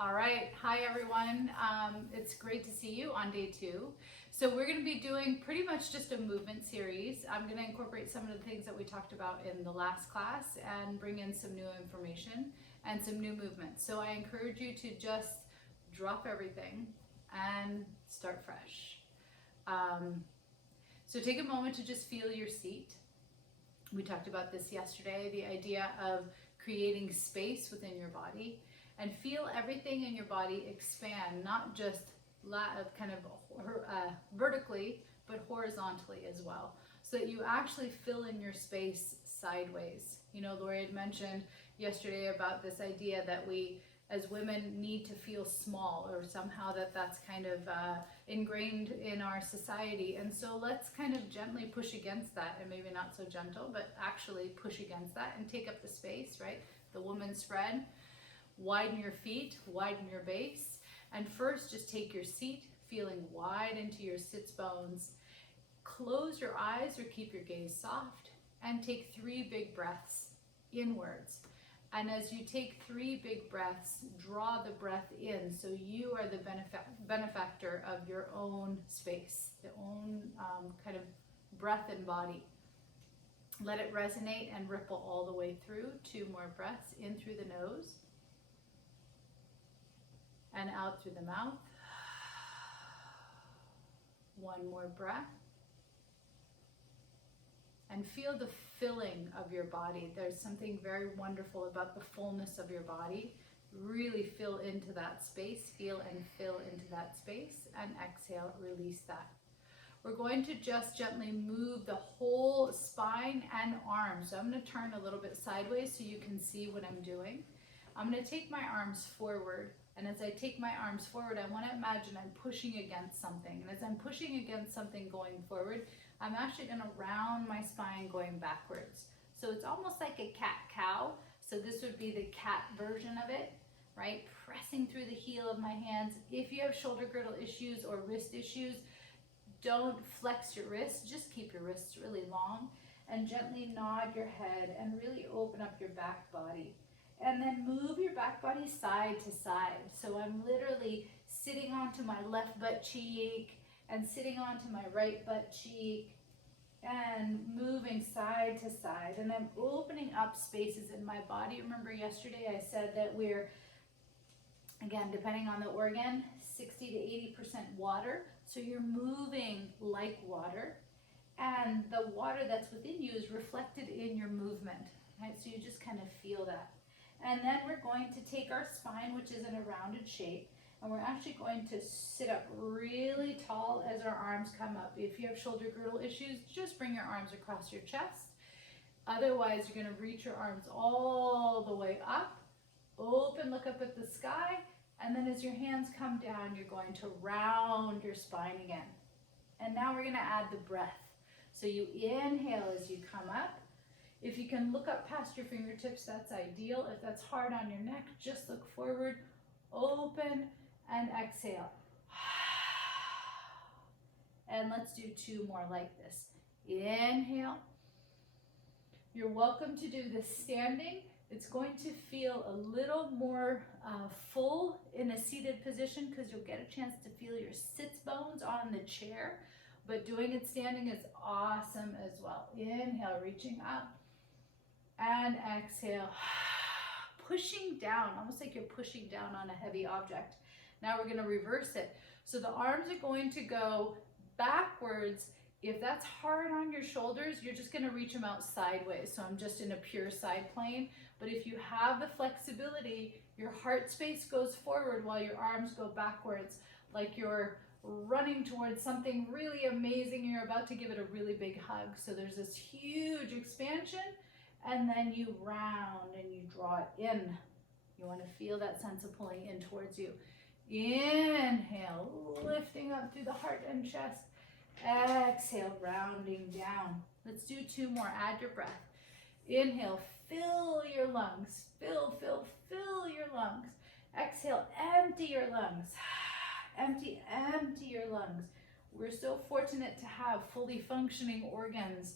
All right, hi everyone. It's great to see you on day 2. So we're going to be doing pretty much just a movement series. I'm going to incorporate some of the things that we talked about in the last class and bring in some new information and some new movements. So I encourage you to just drop everything and start fresh. So take a moment to just feel your seat. We talked about this yesterday, the idea of creating space within your body. And feel everything in your body expand, not just vertically, but horizontally as well. So that you actually fill in your space sideways. You know, Lori had mentioned yesterday about this idea that we, as women, need to feel small, or somehow that's kind of ingrained in our society. And so let's kind of gently push against that, and maybe not so gentle, but actually push against that and take up the space, right? The woman spread. Widen your feet, widen your base, and first just take your seat, feeling wide into your sits bones. Close your eyes or keep your gaze soft, and take 3 big breaths inwards. And as you take 3 big breaths, draw the breath in, so you are the benefactor of your own space, the own kind of breath and body. Let it resonate and ripple all the way through. 2 more breaths, in through the nose and out through the mouth. 1 more breath. And feel the filling of your body. There's something very wonderful about the fullness of your body. Really fill into that space. Feel and fill into that space. And exhale, release that. We're going to just gently move the whole spine and arms. So I'm going to turn a little bit sideways so you can see what I'm doing. I'm going to take my arms forward. And as I take my arms forward, I want to imagine I'm pushing against something. And as I'm pushing against something going forward, I'm actually going to round my spine going backwards. So it's almost like a cat-cow. So this would be the cat version of it, right? Pressing through the heel of my hands. If you have shoulder girdle issues or wrist issues, don't flex your wrists. Just keep your wrists really long and gently nod your head and really open up your back body. And then move your back body side to side. So I'm literally sitting onto my left butt cheek and sitting onto my right butt cheek and moving side to side. And I'm opening up spaces in my body. Remember yesterday I said that we're, again, depending on the organ, 60 to 80% water. So you're moving like water. And the water that's within you is reflected in your movement. Right? So you just kind of feel that. And then we're going to take our spine, which is in a rounded shape, and we're actually going to sit up really tall as our arms come up. If you have shoulder girdle issues, just bring your arms across your chest. Otherwise, you're going to reach your arms all the way up, open, look up at the sky, and then as your hands come down, you're going to round your spine again. And now we're going to add the breath. So you inhale as you come up. If you can look up past your fingertips, that's ideal. If that's hard on your neck, just look forward, open, and exhale. And let's do 2 more like this. Inhale. You're welcome to do this standing. It's going to feel a little more full in a seated position because you'll get a chance to feel your sits bones on the chair. But doing it standing is awesome as well. Inhale, reaching up. And exhale, pushing down, almost like you're pushing down on a heavy object. Now we're going to reverse it. So the arms are going to go backwards. If that's hard on your shoulders, you're just going to reach them out sideways. So I'm just in a pure side plane. But if you have the flexibility, your heart space goes forward while your arms go backwards, like you're running towards something really amazing. You're about to give it a really big hug. So there's this huge expansion. And then you round and you draw it in. You want to feel that sense of pulling in towards you. Inhale, lifting up through the heart and chest. Exhale, rounding down. Let's do 2 more. Add your breath. Inhale, fill your lungs. Fill your lungs. Exhale, empty your lungs. Empty your lungs. We're so fortunate to have fully functioning organs.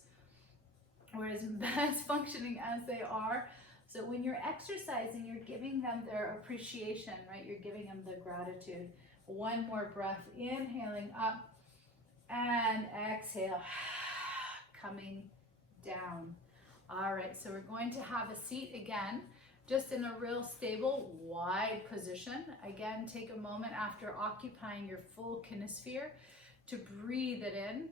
Whereas as functioning as they are, So when you're exercising, you're giving them their appreciation, right? You're giving them the gratitude. One more breath, inhaling up and exhale, coming down. All right, so we're going to have a seat again, just in a real stable, wide position. Again, take a moment after occupying your full kinesphere to breathe it in.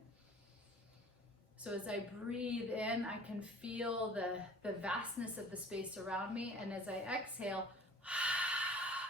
So as I breathe in, I can feel the vastness of the space around me. And as I exhale,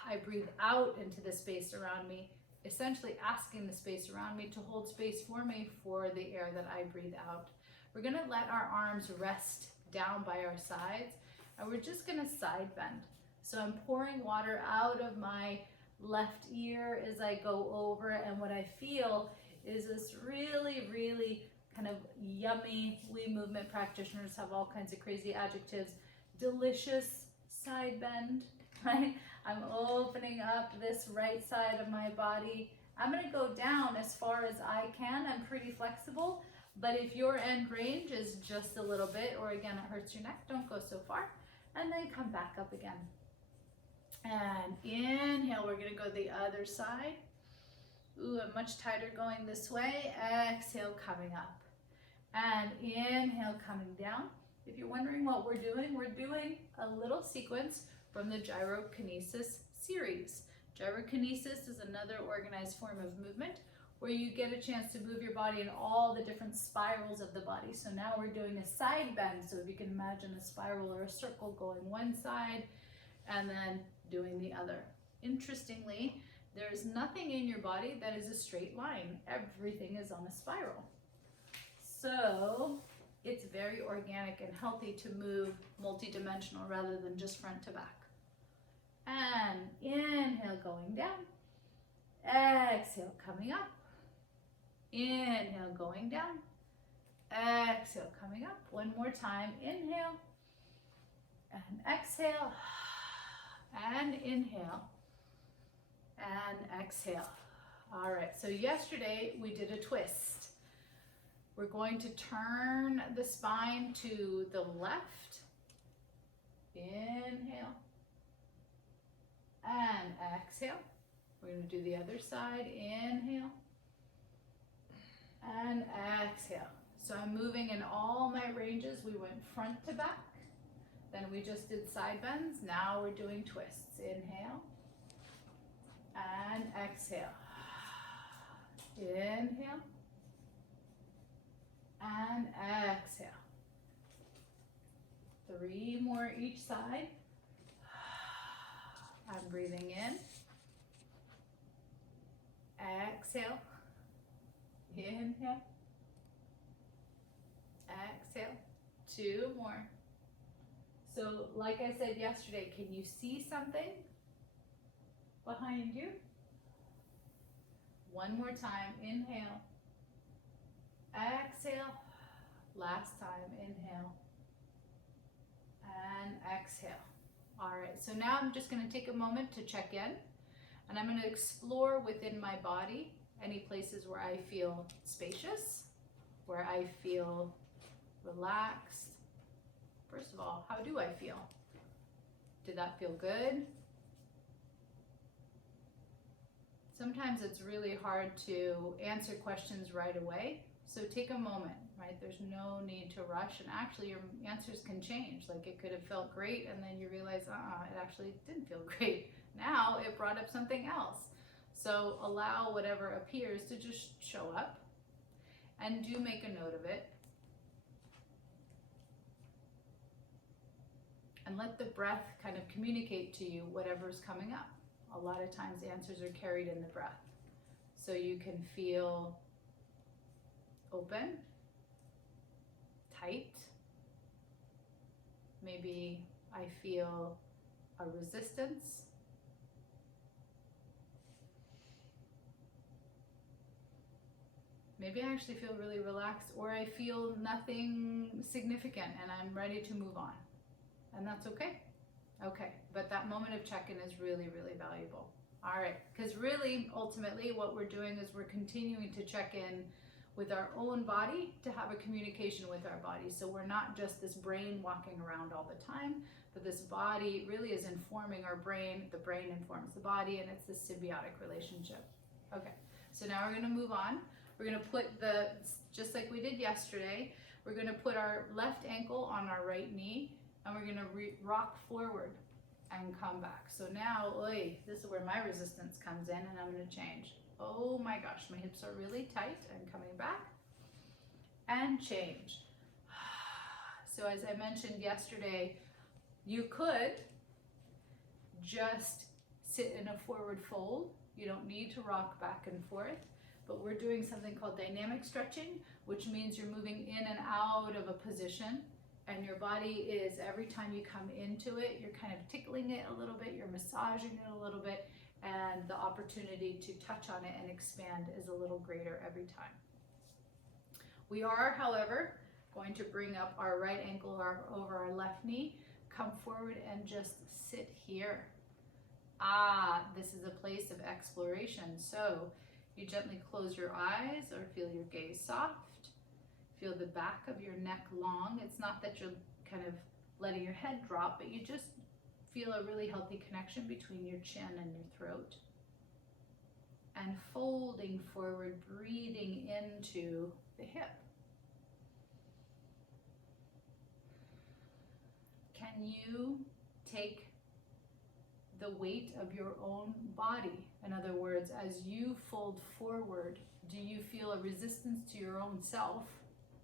I breathe out into the space around me, essentially asking the space around me to hold space for me for the air that I breathe out. We're gonna let our arms rest down by our sides, and we're just gonna side bend. So I'm pouring water out of my left ear as I go over, and what I feel is this really, really kind of yummy, we movement practitioners have all kinds of crazy adjectives, delicious side bend, right? I'm opening up this right side of my body. I'm gonna go down as far as I can. I'm pretty flexible, but if your end range is just a little bit, or again, it hurts your neck, don't go so far. And then come back up again. And inhale, we're gonna go the other side. Ooh, I'm much tighter going this way. Exhale, coming up. And inhale, coming down. If you're wondering what we're doing a little sequence from the gyrokinesis series. Gyrokinesis is another organized form of movement where you get a chance to move your body in all the different spirals of the body. So now we're doing a side bend. So if you can imagine a spiral or a circle going one side and then doing the other. Interestingly, there's nothing in your body that is a straight line. Everything is on a spiral. So it's very organic and healthy to move multidimensional rather than just front to back. And inhale, going down. Exhale, coming up. Inhale, going down. Exhale, coming up. One more time. Inhale and exhale and inhale and exhale. All right, so yesterday we did a twist. We're going to turn the spine to the left. Inhale and exhale. We're going to do the other side. Inhale and exhale. So I'm moving in all my ranges. We went front to back. Then we just did side bends. Now we're doing twists. Inhale and exhale. Inhale and exhale. 3 more each side. I'm breathing in. Exhale. Inhale. Exhale. 2 more. So like I said yesterday, can you see something behind you? One more time. Inhale. Exhale. Last time. Inhale. And exhale. All right, so now I'm just going to take a moment to check in, and I'm going to explore within my body any places where I feel spacious, where I feel relaxed. First of all, how do I feel? Did that feel good? Sometimes it's really hard to answer questions right away, so take a moment, right? There's no need to rush, and actually your answers can change. Like it could have felt great, and then you realize, it actually didn't feel great. Now it brought up something else. So allow whatever appears to just show up, and do make a note of it. And let the breath kind of communicate to you whatever's coming up. A lot of times answers are carried in the breath. So you can feel open, tight. Maybe I feel a resistance. Maybe I actually feel really relaxed, or I feel nothing significant and I'm ready to move on. And that's okay. Okay, but that moment of check-in is really, really valuable. All right, because really, ultimately, what we're doing is we're continuing to check in with our own body to have a communication with our body. So we're not just this brain walking around all the time, but this body really is informing our brain, the brain informs the body, and it's the symbiotic relationship. Okay, so now we're going to move on. We're going to put just like we did yesterday, we're going to put our left ankle on our right knee, and we're going to rock forward and come back. So now, this is where my resistance comes in, and I'm going to change. Oh my gosh, my hips are really tight. I'm coming back and change. So as I mentioned yesterday, you could just sit in a forward fold. You don't need to rock back and forth, but we're doing something called dynamic stretching, which means you're moving in and out of a position, and your body is, every time you come into it, you're kind of tickling it a little bit, you're massaging it a little bit, and the opportunity to touch on it and expand is a little greater every time. We are, however, going to bring up our right ankle over our left knee, come forward and just sit here. This is a place of exploration. So you gently close your eyes or feel your gaze soft. Feel the back of your neck long. It's not that you're kind of letting your head drop, but you just feel a really healthy connection between your chin and your throat. And folding forward, breathing into the hip. Can you take the weight of your own body? In other words, as you fold forward, do you feel a resistance to your own self,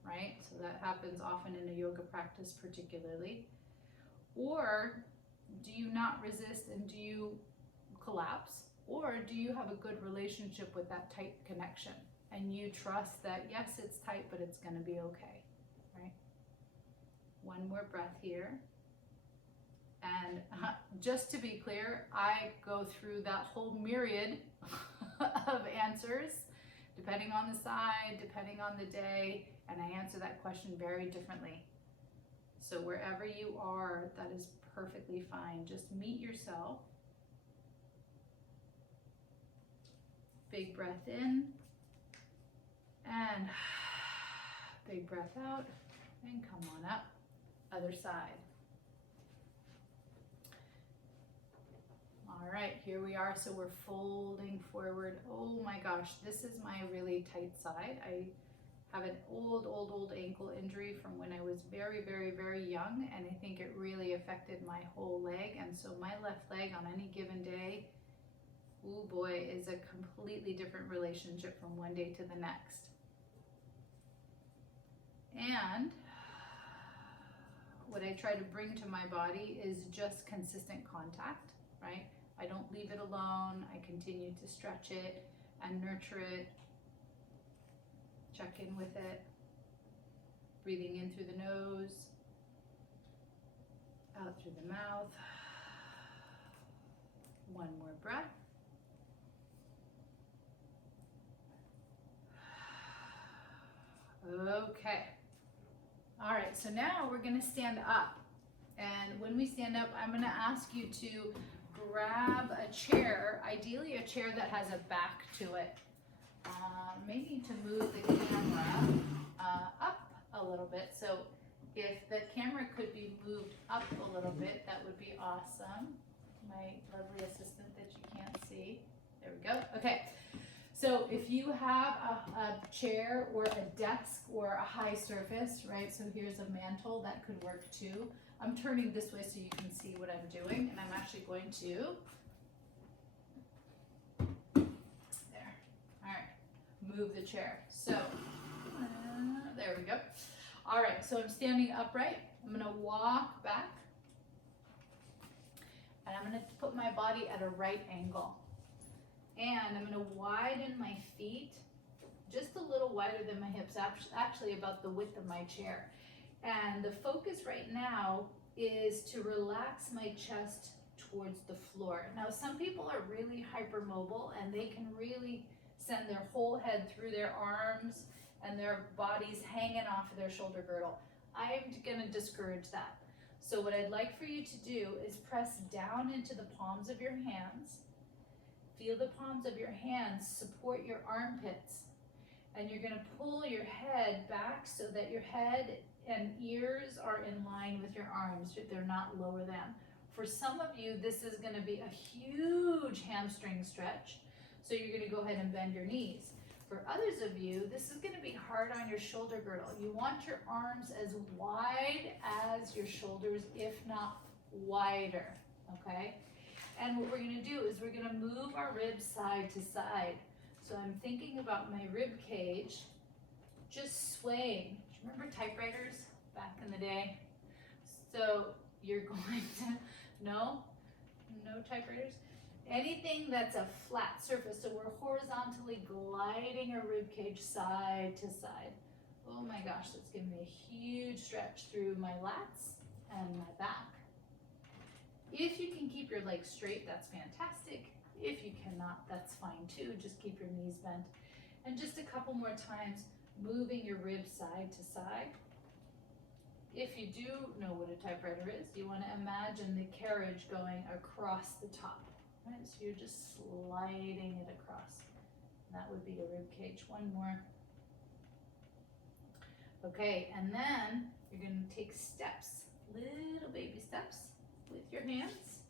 right? So that happens often in a yoga practice particularly. Or do you not resist and do you collapse? Or do you have a good relationship with that tight connection and you trust that, yes, it's tight, but it's going to be okay, right? One more breath here. And just to be clear, I go through that whole myriad of answers, depending on the side, depending on the day, and I answer that question very differently. So wherever you are, that is perfectly fine. Just meet yourself. Big breath in, and big breath out, and come on up. Other side. All right, here we are. So we're folding forward. Oh my gosh, this is my really tight side. I have an old ankle injury from when I was very, very, very young, and I think it really affected my whole leg. And so my left leg on any given day, oh boy, is a completely different relationship from one day to the next. And what I try to bring to my body is just consistent contact, right? I don't leave it alone. I continue to stretch it and nurture it. Check in with it. Breathing in through the nose, out through the mouth. One more breath. Okay. All right, so now we're going to stand up. And when we stand up, I'm going to ask you to grab a chair, ideally a chair that has a back to it. Maybe to move the camera up a little bit. So if the camera could be moved up a little bit, that would be awesome. My lovely assistant that you can't see. There we go. Okay. So if you have a chair or a desk or a high surface, right? So here's a mantle, that could work too. I'm turning this way so you can see what I'm doing, and I'm actually going to, there, all right, move the chair. So, there we go. All right, so I'm standing upright. I'm gonna walk back, and I'm gonna put my body at a right angle. And I'm gonna widen my feet just a little wider than my hips, actually about the width of my chair. And the focus right now is to relax my chest towards the floor. Now, some people are really hypermobile and they can really send their whole head through their arms and their bodies hanging off of their shoulder girdle. I'm gonna discourage that. So what I'd like for you to do is press down into the palms of your hands. Feel the palms of your hands support your armpits. And you're gonna pull your head back so that your head and ears are in line with your arms. They're not lower than. For some of you, this is going to be a huge hamstring stretch. So you're going to go ahead and bend your knees. For others of you, this is going to be hard on your shoulder girdle. You want your arms as wide as your shoulders, if not wider, okay? And what we're going to do is we're going to move our ribs side to side. So I'm thinking about my rib cage just swaying. Do you remember typewriters back in the day? So you're going to, no typewriters? Anything that's a flat surface, so we're horizontally gliding our rib cage side to side. Oh my gosh, that's giving me a huge stretch through my lats and my back. If you can keep your legs straight, that's fantastic. If you cannot, that's fine too. Just keep your knees bent. And just a couple more times, moving your ribs side to side. If you do know what a typewriter is, you want to imagine the carriage going across the top. Right, so you're just sliding it across. That would be your rib cage. One more. Okay, and then you're going to take steps, little baby steps with your hands,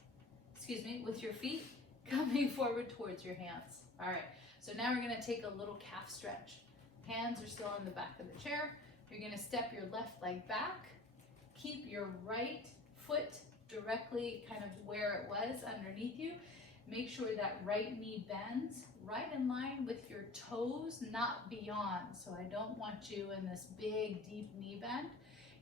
with your feet coming forward towards your hands. All right, so now we're going to take a little calf stretch. Hands are still in the back of the chair. You're going to step your left leg back. Keep your right foot directly kind of where it was underneath you. Make sure that right knee bends right in line with your toes, not beyond. So I don't want you in this big, deep knee bend.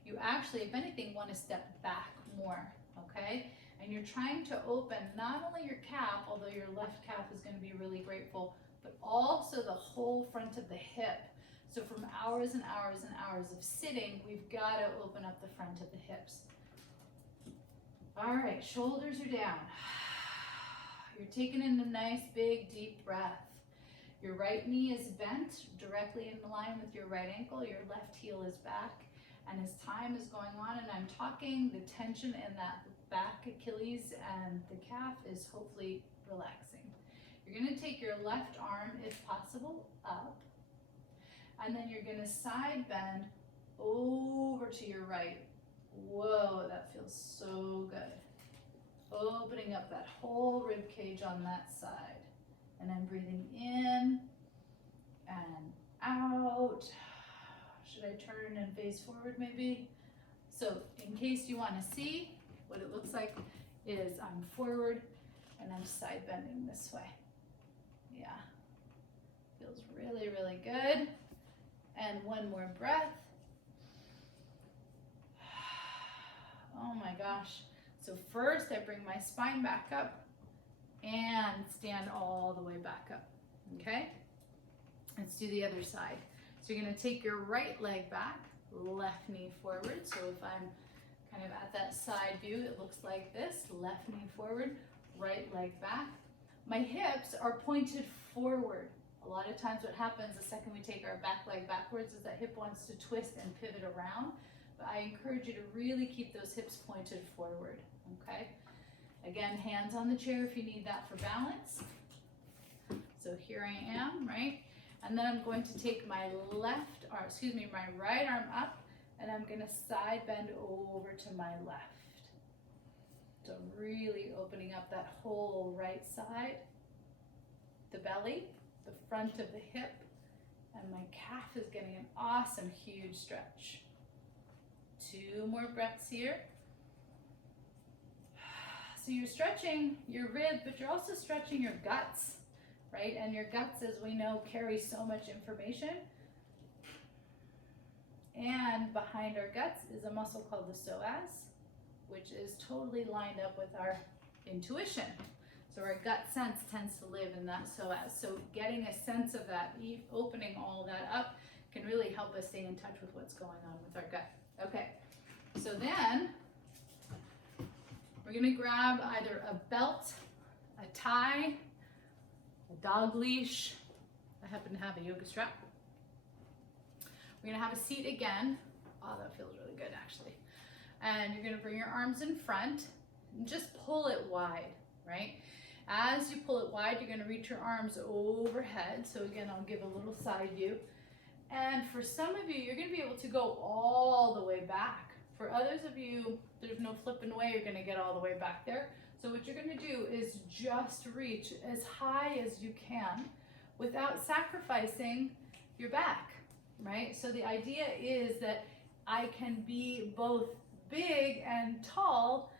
You actually, if anything, want to step back more, okay? And you're trying to open not only your calf, although your left calf is going to be really grateful, but also the whole front of the hip. So from hours and hours and hours of sitting, we've got to open up the front of the hips. All right, shoulders are down. You're taking in a nice, big, deep breath. Your right knee is bent directly in line with your right ankle. Your left heel is back. And as time is going on and I'm talking, the tension in that back Achilles and the calf is hopefully relaxing. You're going to take your left arm, if possible, up. And then you're going to side bend over to your right. Whoa, that feels so good. Opening up that whole rib cage on that side. And then breathing in and out. Should I turn and face forward maybe? So in case you want to see, what it looks like is I'm forward and I'm side bending this way. Yeah, feels really, really good. And one more breath. Oh my gosh. So first I bring my spine back up and stand all the way back up, okay? Let's do the other side. So you're gonna take your right leg back, left knee forward. So if I'm kind of at that side view, it looks like this, left knee forward, right leg back. My hips are pointed forward. A lot of times what happens the second we take our back leg backwards is that hip wants to twist and pivot around. But I encourage you to really keep those hips pointed forward, okay? Again, hands on the chair if you need that for balance. So here I am, right? And then I'm going to take my my right arm up and I'm gonna side bend over to my left. So really opening up that whole right side, the belly, the front of the hip, and my calf is getting an awesome huge stretch. 2 more breaths here. So you're stretching your rib, but you're also stretching your guts, right? And your guts, as we know, carry so much information. And behind our guts is a muscle called the psoas, which is totally lined up with our intuition. So our gut sense tends to live in that psoas. So getting a sense of that, opening all that up, can really help us stay in touch with what's going on with our gut. Okay, so then we're gonna grab either a belt, a tie, a dog leash. I happen to have a yoga strap. We're gonna have a seat again. Oh, that feels really good actually. And you're gonna bring your arms in front and just pull it wide, right? As you pull it wide, you're gonna reach your arms overhead. So again, I'll give a little side view. And for some of you, you're going to be able to go all the way back. For others of you, there's no flipping way you're going to get all the way back there. So what you're going to do is just reach as high as you can without sacrificing your back, right? So the idea is that I can be both big and tall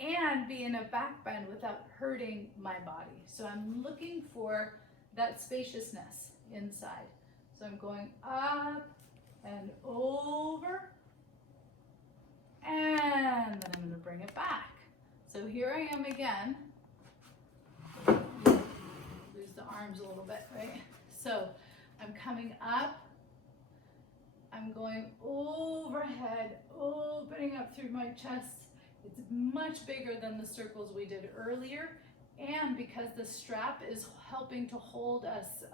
and be in a back bend without hurting my body. So I'm looking for that spaciousness inside. So I'm going up and over, and then I'm going to bring it back. So here I am again. Lose the arms a little bit, right? So I'm coming up. I'm going overhead, opening up through my chest. It's much bigger than the circles we did earlier. And because the strap is helping to hold us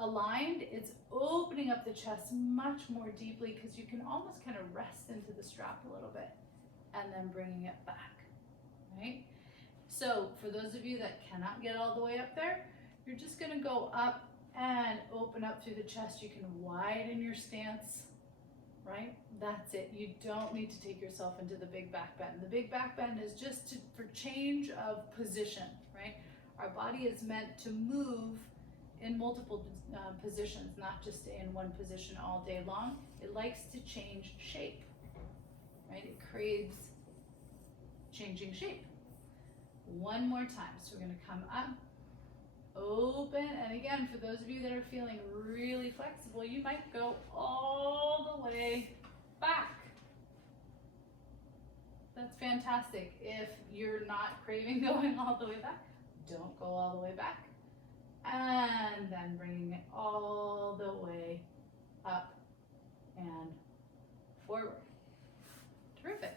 aligned, it's opening up the chest much more deeply because you can almost kind of rest into the strap a little bit and then bringing it back, right? So for those of you that cannot get all the way up there, you're just going to go up and open up through the chest. You can widen your stance, right? That's it. You don't need to take yourself into the big back bend. The big back bend is just for change of position, right? Our body is meant to move in multiple positions, not just in one position all day long. It likes to change shape, right? It craves changing shape. One more time. So we're going to come up, open, and again, for those of you that are feeling really flexible, you might go all the way back. That's fantastic. If you're not craving going all the way back, don't go all the way back. And then bringing it all the way up and forward. Terrific.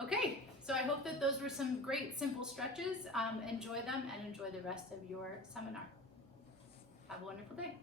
Okay, so I hope that those were some great simple stretches. Enjoy them and enjoy the rest of your seminar. Have a wonderful day.